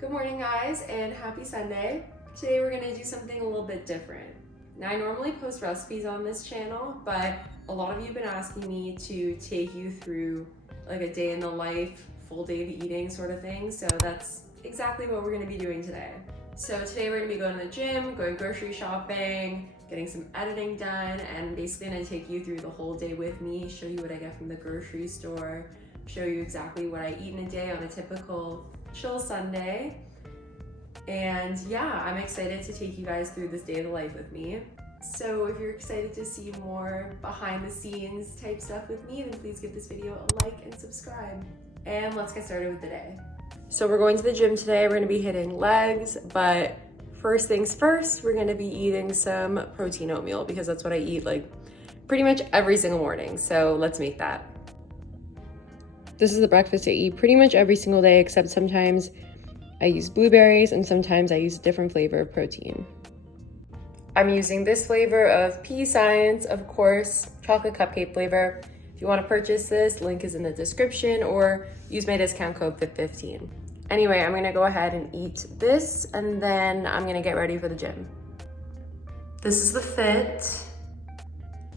Good morning, guys, and happy Sunday. Today we're gonna do something a little bit different. Now, I normally post recipes on this channel, but a lot of you have been asking me to take you through like a day in the life, full day of eating sort of thing, so that's exactly what we're gonna be doing today. So today we're gonna be going to the gym, going grocery shopping, getting some editing done, and basically gonna take you through the whole day with me, show you what I get from the grocery store, show you exactly what I eat in a day on a typical chill Sunday. And yeah, I'm excited to take you guys through this day of the life with me. So if you're excited to see more behind the scenes type stuff with me, then please give this video a like and subscribe. And let's get started with the day. So we're going to the gym today. We're gonna be hitting legs, but first things first, we're gonna be eating some protein oatmeal because that's what I eat like pretty much every single morning. So let's make that. This is the breakfast I eat pretty much every single day, except sometimes I use blueberries and sometimes I use a different flavor of protein. I'm using this flavor of Pea Science, of course, chocolate cupcake flavor. If you want to purchase this, link is in the description, or use my discount code FIT15. Anyway, I'm gonna go ahead and eat this and then I'm gonna get ready for the gym. This is the Fit.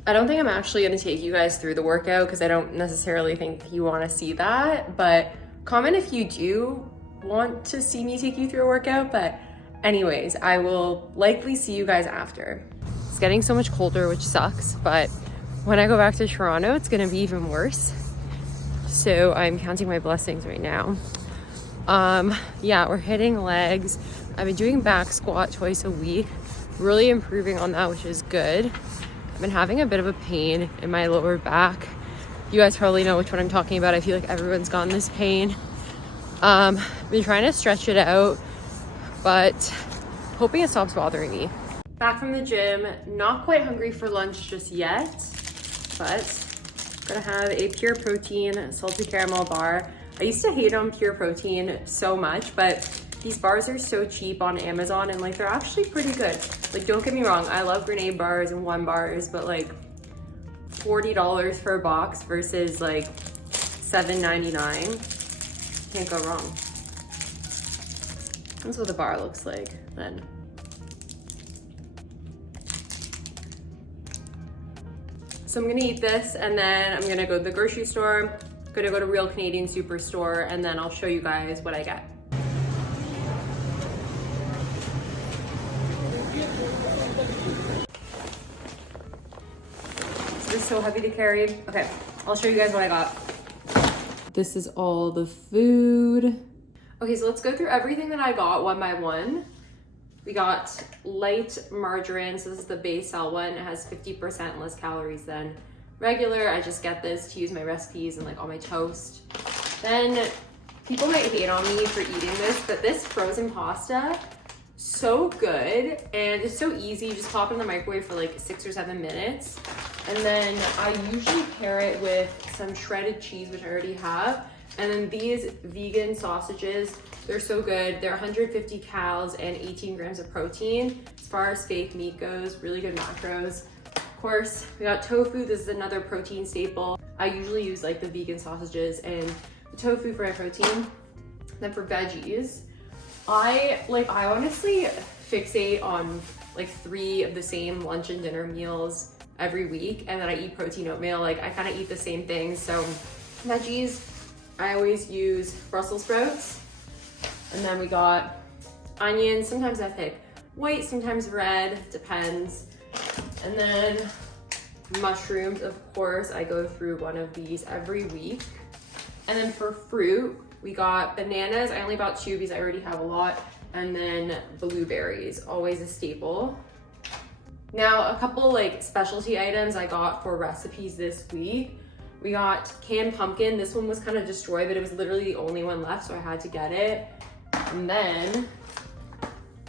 I don't think I'm actually gonna take you guys through the workout because I don't necessarily think you wanna see that, but comment if you do want to see me take you through a workout. But anyways, I will likely see you guys after. It's getting so much colder, which sucks, but when I go back to Toronto, it's gonna be even worse. So I'm counting my blessings right now. Yeah, we're hitting legs. I've been doing back squat twice a week, really improving on that, which is good. I've been having a bit of a pain in my lower back. You guys probably know which one I'm talking about. I feel like everyone's gotten this pain. Been trying to stretch it out, but hoping it stops bothering me. Back from the gym, not quite hungry for lunch just yet, but gonna have a Pure Protein salted caramel bar. I used to hate on Pure Protein so much, but these bars are so cheap on Amazon and like they're actually pretty good. Like, don't get me wrong, I love grenade bars and one bars, but like $40 for a box versus like $7.99. Can't go wrong. That's what the bar looks like then. So I'm gonna eat this and then I'm gonna go to the grocery store, gonna go to Real Canadian Superstore, and then I'll show you guys what I get. This is so heavy to carry. Okay, I'll show you guys what I got. This is all the food. Okay, so let's go through everything that I got one by one. We got light margarine, so this is the Baecel one. It has 50% less calories than regular. I just get this to use my recipes and like on my toast. Then people might hate on me for eating this, but this frozen pasta, so good and it's so easy. You just pop it in the microwave for like 6 or 7 minutes. And then I usually pair it with some shredded cheese, which I already have. And then these vegan sausages, they're so good. They're 150 calories and 18 grams of protein. As far as fake meat goes, really good macros. Of course, we got tofu. This is another protein staple. I usually use like the vegan sausages and the tofu for my protein. Then for veggies, I honestly fixate on like 3 of the same lunch and dinner meals every week, and then I eat protein oatmeal. Like I kind of eat the same things. So veggies, I always use Brussels sprouts, and then we got onions. Sometimes I pick white, sometimes red, depends. And then mushrooms, of course, I go through one of these every week. And then for fruit, we got bananas. I only bought 2 because I already have a lot. And then blueberries, always a staple. Now, a couple like specialty items I got for recipes this week. We got canned pumpkin. This one was kind of destroyed, but it was literally the only one left, so I had to get it. And then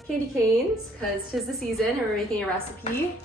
candy canes, because 'tis the season and we're making a recipe.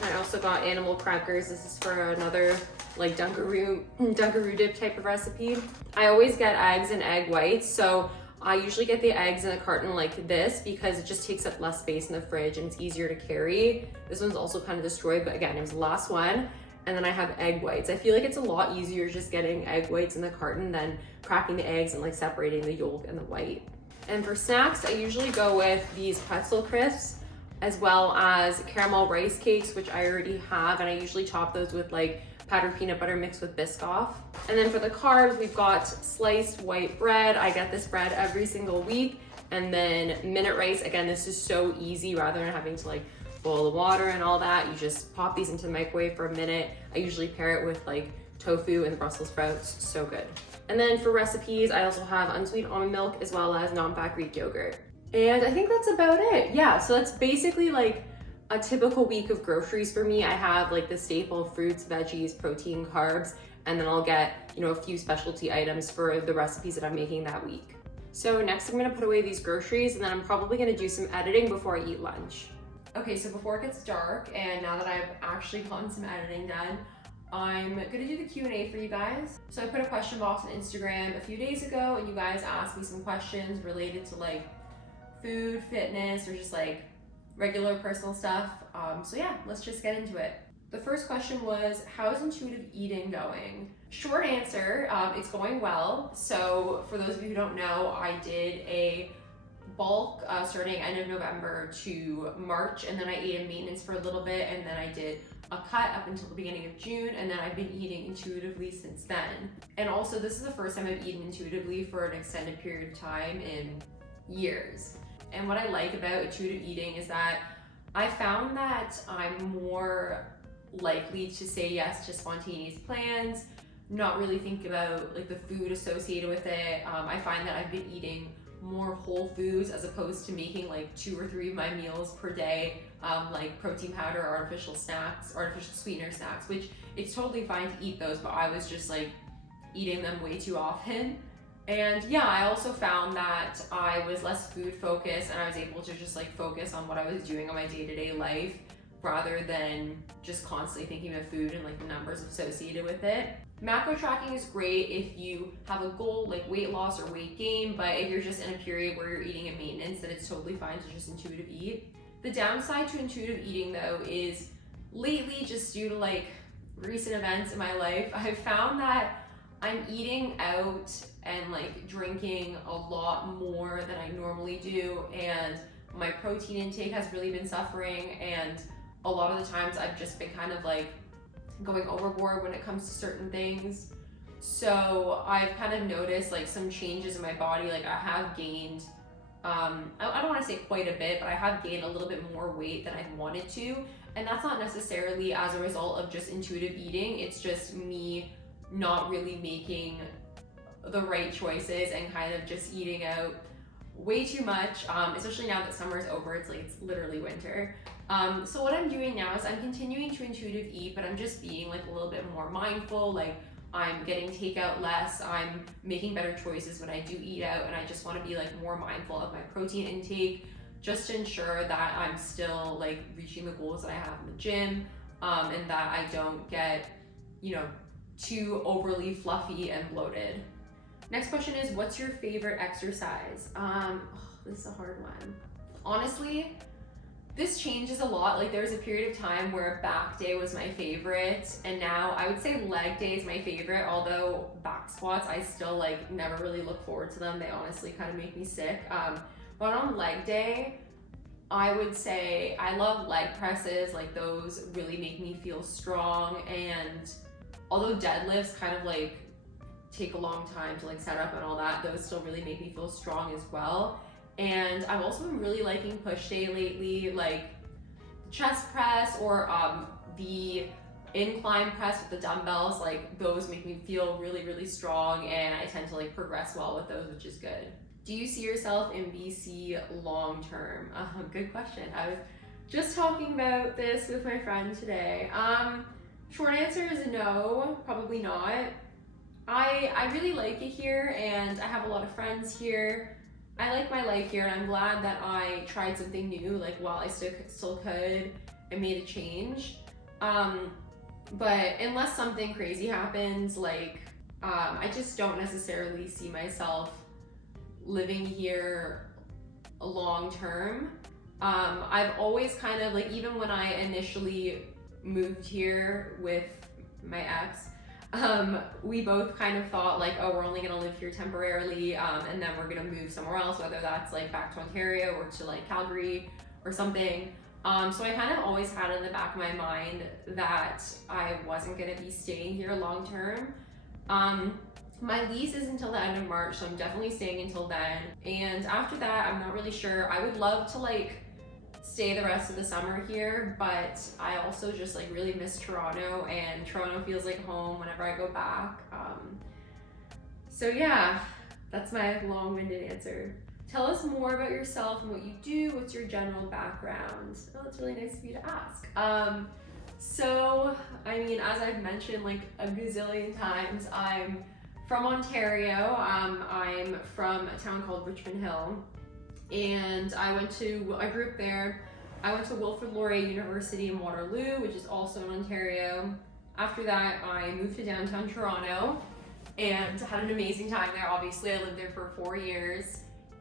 And I also got animal crackers. This is for another like Dunkaroo dip type of recipe. I always get eggs and egg whites, so I usually get the eggs in a carton like this because it just takes up less space in the fridge and it's easier to carry. This one's also kind of destroyed, but again, it was the last one. And then I have egg whites. I feel like it's a lot easier just getting egg whites in the carton than cracking the eggs and like separating the yolk and the white. And for snacks, I usually go with these pretzel crisps as well as caramel rice cakes, which I already have, and I usually top those with like powdered peanut butter mixed with Biscoff. And then for the carbs, we've got sliced white bread. I get this bread every single week. And then minute rice. Again, this is so easy rather than having to like boil the water and all that. You just pop these into the microwave for a minute. I usually pair it with like tofu and Brussels sprouts, so good. And then for recipes, I also have unsweetened almond milk as well as non-fat Greek yogurt. And I think that's about it. Yeah, so that's basically like a typical week of groceries for me. I have like the staple fruits, veggies, protein, carbs, and then I'll get, you know, a few specialty items for the recipes that I'm making that week. So next I'm gonna put away these groceries and then I'm probably gonna do some editing before I eat lunch. Okay, so before it gets dark and now that I've actually gotten some editing done, I'm gonna do the Q&A for you guys. So I put a question box on Instagram a few days ago and you guys asked me some questions related to like food, fitness, or just like regular personal stuff. So yeah, let's just get into it. The first question was, how is intuitive eating going? Short answer, it's going well. So for those of you who don't know, I did a bulk starting end of November to March, and then I ate in maintenance for a little bit, and then I did a cut up until the beginning of June, and then I've been eating intuitively since then. And also this is the first time I've eaten intuitively for an extended period of time in years. And what I like about intuitive eating is that I found that I'm more likely to say yes to spontaneous plans, not really think about like the food associated with it. I find that I've been eating more whole foods as opposed to making like 2 or 3 of my meals per day like protein powder or artificial snacks, artificial sweetener snacks, which it's totally fine to eat those, but I was just like eating them way too often. And yeah, I also found that I was less food focused and I was able to just like focus on what I was doing on my day-to-day life rather than just constantly thinking about food and like the numbers associated with it. Macro tracking is great if you have a goal like weight loss or weight gain, but if you're just in a period where you're eating in maintenance, then it's totally fine to just intuitive eat. The downside to intuitive eating though is lately, just due to like recent events in my life, I've found that I'm eating out and like drinking a lot more than I normally do, and my protein intake has really been suffering, and a lot of the times I've just been kind of like going overboard when it comes to certain things. So I've kind of noticed like some changes in my body. Like I have gained, I don't want to say quite a bit, but I have gained a little bit more weight than I wanted to. And that's not necessarily as a result of just intuitive eating. It's just me not really making the right choices and kind of just eating out way too much, especially now that summer is over. It's like it's literally winter. So what I'm doing now is I'm continuing to intuitive eat, but I'm just being like a little bit more mindful. Like I'm getting takeout less, I'm making better choices when I do eat out, and I just want to be like more mindful of my protein intake just to ensure that I'm still like reaching the goals that I have in the gym, and that I don't get, you know, too overly fluffy and bloated. Next question is, what's your favorite exercise? This is a hard one. Honestly, this changes a lot. Like there was a period of time where back day was my favorite, and now I would say leg day is my favorite, although back squats, I still like never really look forward to them. They honestly kind of make me sick. But on leg day, I would say I love leg presses. Like those really make me feel strong, and although deadlifts kind of like take a long time to like set up and all that, those still really make me feel strong as well. And I've also been really liking push day lately, like chest press or the incline press with the dumbbells. Like those make me feel really, really strong, and I tend to like progress well with those, which is good. Do you see yourself in BC long term? Good question. I was just talking about this with my friend today. Short answer is no, probably not. I really like it here, and I have a lot of friends here. I like my life here, and I'm glad that I tried something new, like while I still could, and made a change. But unless something crazy happens, like I just don't necessarily see myself living here long term. I've always kind of like, even when I initially moved here with my ex, we both kind of thought like, oh, we're only gonna live here temporarily, and then we're gonna move somewhere else, whether that's like back to Ontario or to like Calgary or something. So I kind of always had in the back of my mind that I wasn't gonna be staying here long term. My lease is until the end of March, so I'm definitely staying until then. And after that, I'm not really sure. I would love to like stay the rest of the summer here, but I also just like really miss Toronto, and Toronto feels like home whenever I go back. So yeah, that's my long-winded answer. Tell us more about yourself and what you do. What's your general background? Oh, that's really nice of you to ask. So, I mean, as I've mentioned like a gazillion times, I'm from Ontario. I'm from a town called Richmond Hill, and I grew up there. I went to Wilfrid Laurier University in Waterloo, which is also in Ontario. After that, I moved to downtown Toronto and had an amazing time there. Obviously, I lived there for 4 years,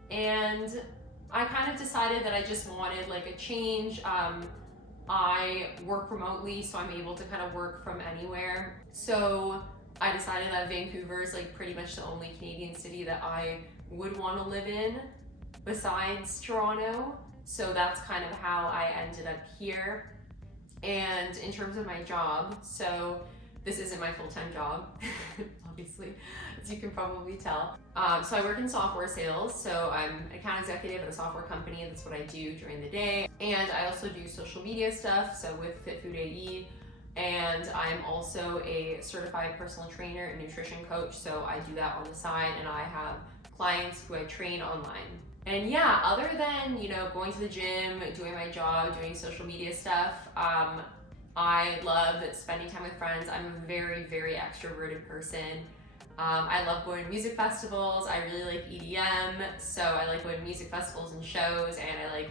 and I kind of decided that I just wanted like a change. I work remotely, so I'm able to kind of work from anywhere. So I decided that Vancouver is like pretty much the only Canadian city that I would want to live in besides Toronto. So that's kind of how I ended up here. And in terms of my job, so this isn't my full-time job, obviously, as you can probably tell. So I work in software sales. So I'm an account executive at a software company. That's what I do during the day. And I also do social media stuff, so with Fit Food AE. And I'm also a certified personal trainer and nutrition coach. So I do that on the side, and I have clients who I train online. And yeah, other than, you know, going to the gym, doing my job, doing social media stuff, I love spending time with friends. I'm a very, very extroverted person. I love going to music festivals. I really like EDM. So I like going to music festivals and shows, and I like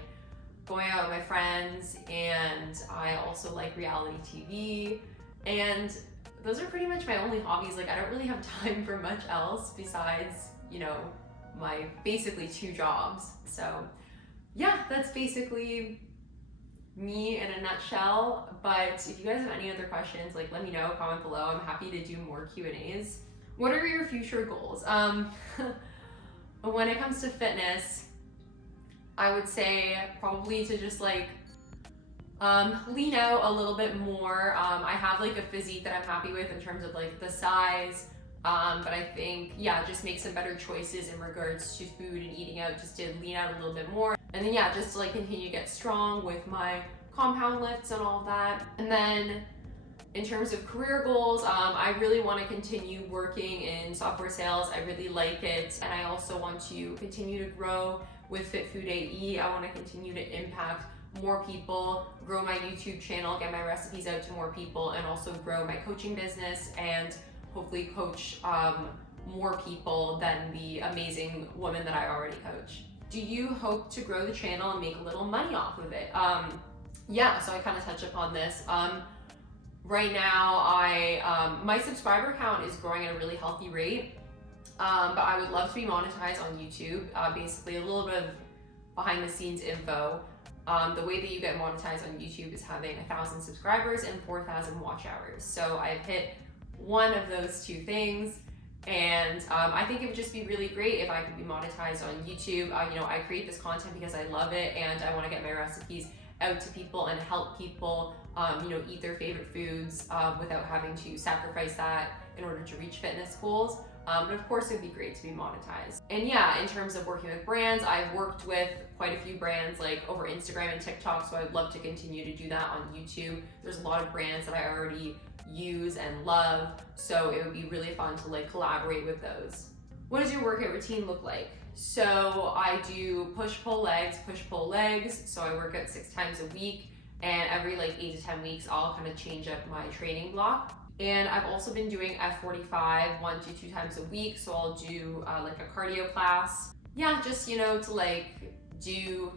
going out with my friends, and I also like reality TV. And those are pretty much my only hobbies. Like, I don't really have time for much else besides, you know, my basically 2 jobs. So yeah, that's basically me in a nutshell. But if you guys have any other questions, like, let me know, comment below. I'm happy to do more Q&As. What are your future goals? When it comes to fitness, I would say probably to just like lean out a little bit more. I have like a physique that I'm happy with in terms of like the size, but I think, yeah, just make some better choices in regards to food and eating out, just to lean out a little bit more. And then yeah, just to like continue to get strong with my compound lifts and all of that. And then in terms of career goals, I really want to continue working in software sales. I really like it. And I also want to continue to grow with Fit Food AE. I want to continue to impact more people, grow my YouTube channel, get my recipes out to more people, and also grow my coaching business and hopefully coach more people than the amazing woman that I already coach. Do you hope to grow the channel and make a little money off of it? Yeah, so I kind of touched upon this. Right now, my subscriber count is growing at a really healthy rate, but I would love to be monetized on YouTube. Basically, a little bit of behind the scenes info. The way that you get monetized on YouTube is having 1,000 subscribers and 4,000 watch hours. So I've hit one of those 2 things, and I think it would just be really great if I could be monetized on YouTube. You know, I create this content because I love it, and I want to get my recipes out to people and help people, you know, eat their favorite foods without having to sacrifice that in order to reach fitness goals. But of course, it'd be great to be monetized. And yeah, in terms of working with brands, I've worked with quite a few brands like over Instagram and TikTok, so I'd love to continue to do that on YouTube. There's a lot of brands that I already use and love, so it would be really fun to like collaborate with those. What does your workout routine look like? So I do push-pull legs. So I work out 6 times a week, and every like 8 to 10 weeks, I'll kind of change up my training block. And I've also been doing F45 1 to 2 times a week. So I'll do like a cardio class. Yeah, just, you know, to like do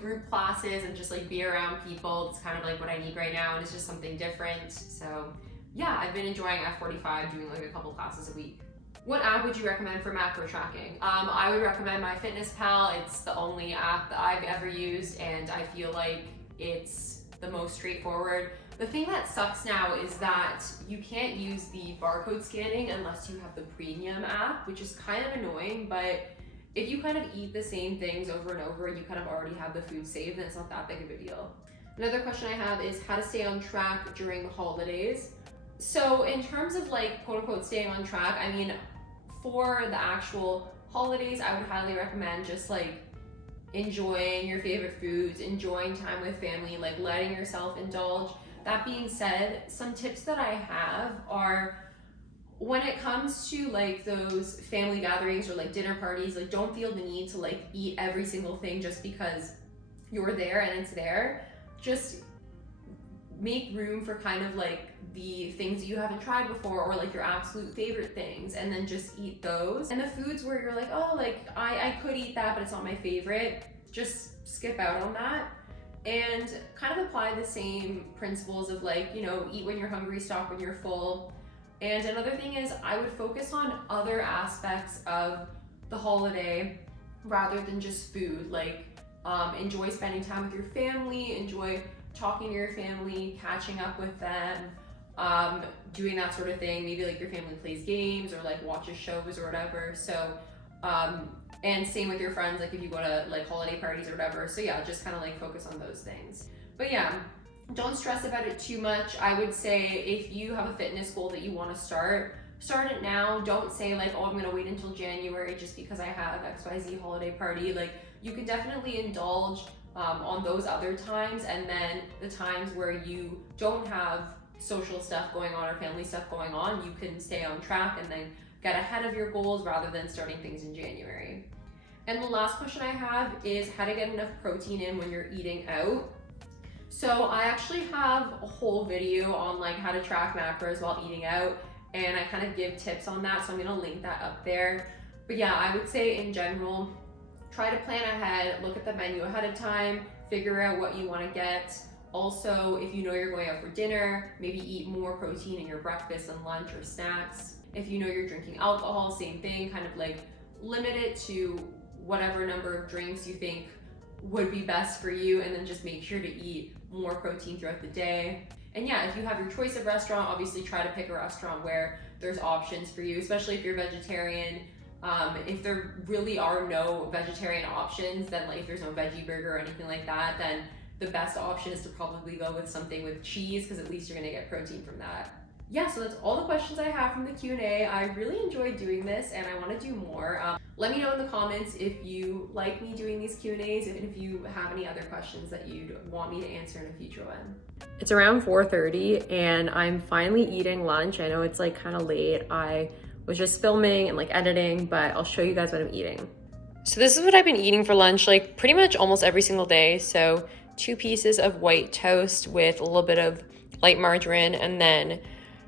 group classes and just like be around people. It's kind of like what I need right now, and it's just something different. So yeah, I've been enjoying F45, doing like a couple classes a week. What app would you recommend for macro tracking? I would recommend MyFitnessPal. It's the only app that I've ever used, and I feel like it's the most straightforward. The thing that sucks now is that you can't use the barcode scanning unless you have the premium app, which is kind of annoying, but if you kind of eat the same things over and over and you kind of already have the food saved, then it's not that big of a deal. Another question I have is how to stay on track during the holidays. So in terms of like quote unquote staying on track, I mean, for the actual holidays, I would highly recommend just like enjoying your favorite foods, enjoying time with family, like letting yourself indulge. That being said, some tips that I have are when it comes to like those family gatherings or like dinner parties, like don't feel the need to like eat every single thing just because you're there and it's there. Just make room for kind of like the things that you haven't tried before or like your absolute favorite things, and then just eat those. And the foods where you're like, oh, like I could eat that, but it's not my favorite, just skip out on that. And kind of apply the same principles of like, you know, eat when you're hungry, stop when you're full. And another thing is I would focus on other aspects of the holiday rather than just food. Like enjoy spending time with your family, enjoy talking to your family, catching up with them, doing that sort of thing. Maybe like your family plays games or like watches shows or whatever. So, and same with your friends, like if you go to like holiday parties or whatever. So yeah, just kind of like focus on those things. But yeah, don't stress about it too much. I would say if you have a fitness goal that you want to start it now. Don't say like, oh, I'm gonna wait until January just because I have XYZ holiday party. Like you can definitely indulge on those other times, and then the times where you don't have social stuff going on or family stuff going on, you can stay on track and then get ahead of your goals rather than starting things in January. And the last question I have is how to get enough protein in when you're eating out. So I actually have a whole video on like how to track macros while eating out, and I kind of give tips on that, so I'm gonna link that up there. But yeah, I would say in general, try to plan ahead, look at the menu ahead of time, figure out what you want to get. Also, if you know you're going out for dinner, maybe eat more protein in your breakfast and lunch or snacks. If you know you're drinking alcohol, same thing, kind of like limit it to whatever number of drinks you think would be best for you, and then just make sure to eat more protein throughout the day. And yeah, if you have your choice of restaurant, obviously try to pick a restaurant where there's options for you, especially if you're vegetarian. If there really are no vegetarian options, then like if there's no veggie burger or anything like that, then the best option is to probably go with something with cheese, because at least you're gonna get protein from that. Yeah, so that's all the questions I have from the Q&A. I really enjoyed doing this and I want to do more. Let me know in the comments if you like me doing these Q&As and if you have any other questions that you'd want me to answer in a future one. It's around 4:30 and I'm finally eating lunch. I know it's like kind of late. I was just filming and like editing, but I'll show you guys what I'm eating. So this is what I've been eating for lunch, like pretty much almost every single day. So 2 pieces of white toast with a little bit of light margarine, and then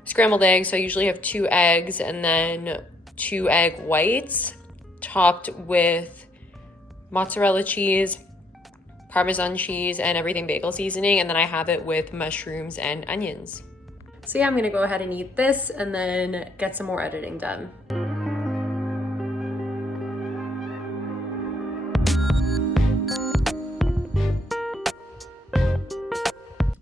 scrambled eggs. So I usually have 2 eggs and then 2 egg whites topped with mozzarella cheese, Parmesan cheese, and everything bagel seasoning. And then I have it with mushrooms and onions. So yeah, I'm gonna go ahead and eat this and then get some more editing done.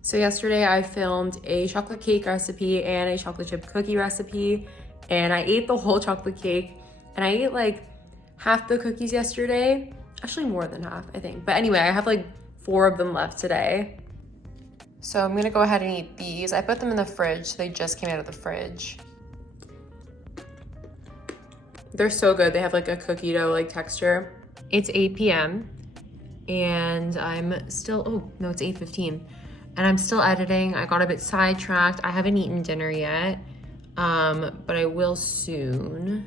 So yesterday I filmed a chocolate cake recipe and a chocolate chip cookie recipe, and I ate the whole chocolate cake, and I ate like half the cookies yesterday. Actually more than half, I think. But anyway, I have like 4 of them left today. So I'm gonna go ahead and eat these. I put them in the fridge, so they just came out of the fridge. They're so good. They have like a cookie dough like texture. It's 8 p.m. and I'm still, oh no, it's 8:15. And I'm still editing. I got a bit sidetracked. I haven't eaten dinner yet, but I will soon.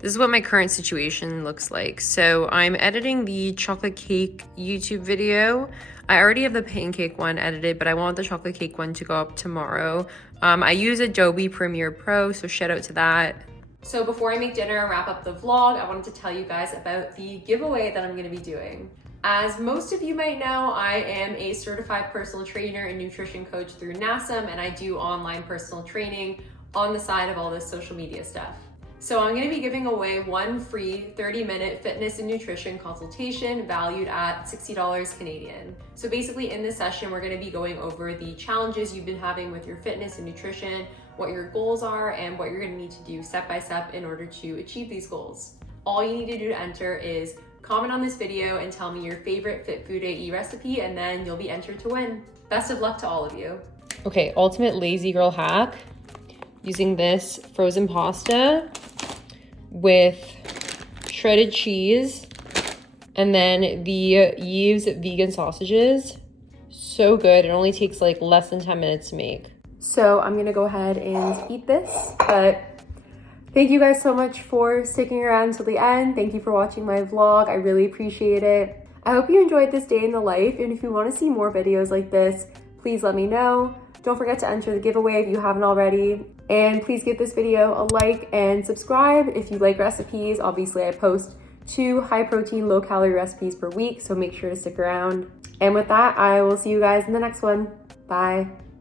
This is what my current situation looks like. So I'm editing the chocolate cake YouTube video. I already have the pancake one edited, but I want the chocolate cake one to go up tomorrow. I use Adobe Premiere Pro, so shout out to that. So before I make dinner and wrap up the vlog, I wanted to tell you guys about the giveaway that I'm gonna be doing. As most of you might know, I am a certified personal trainer and nutrition coach through NASM, and I do online personal training on the side of all this social media stuff. So I'm going to be giving away one free 30-minute fitness and nutrition consultation valued at $60 Canadian. So basically in this session, we're going to be going over the challenges you've been having with your fitness and nutrition, what your goals are, and what you're going to need to do step by step in order to achieve these goals. All you need to do to enter is comment on this video and tell me your favorite Fit Food AE recipe, and then you'll be entered to win. Best of luck to all of you. Okay, ultimate lazy girl hack. Using this frozen pasta with shredded cheese and then the Yves vegan sausages. So good. It only takes like less than 10 minutes to make. So I'm gonna go ahead and eat this, but thank you guys so much for sticking around till the end. Thank you for watching my vlog. I really appreciate it. I hope you enjoyed this day in the life, and if you want to see more videos like this, please let me know. Don't forget to enter the giveaway if you haven't already. And please give this video a like and subscribe if you like recipes. Obviously, I post 2 high protein, low calorie recipes per week, so make sure to stick around. And with that, I will see you guys in the next one. Bye.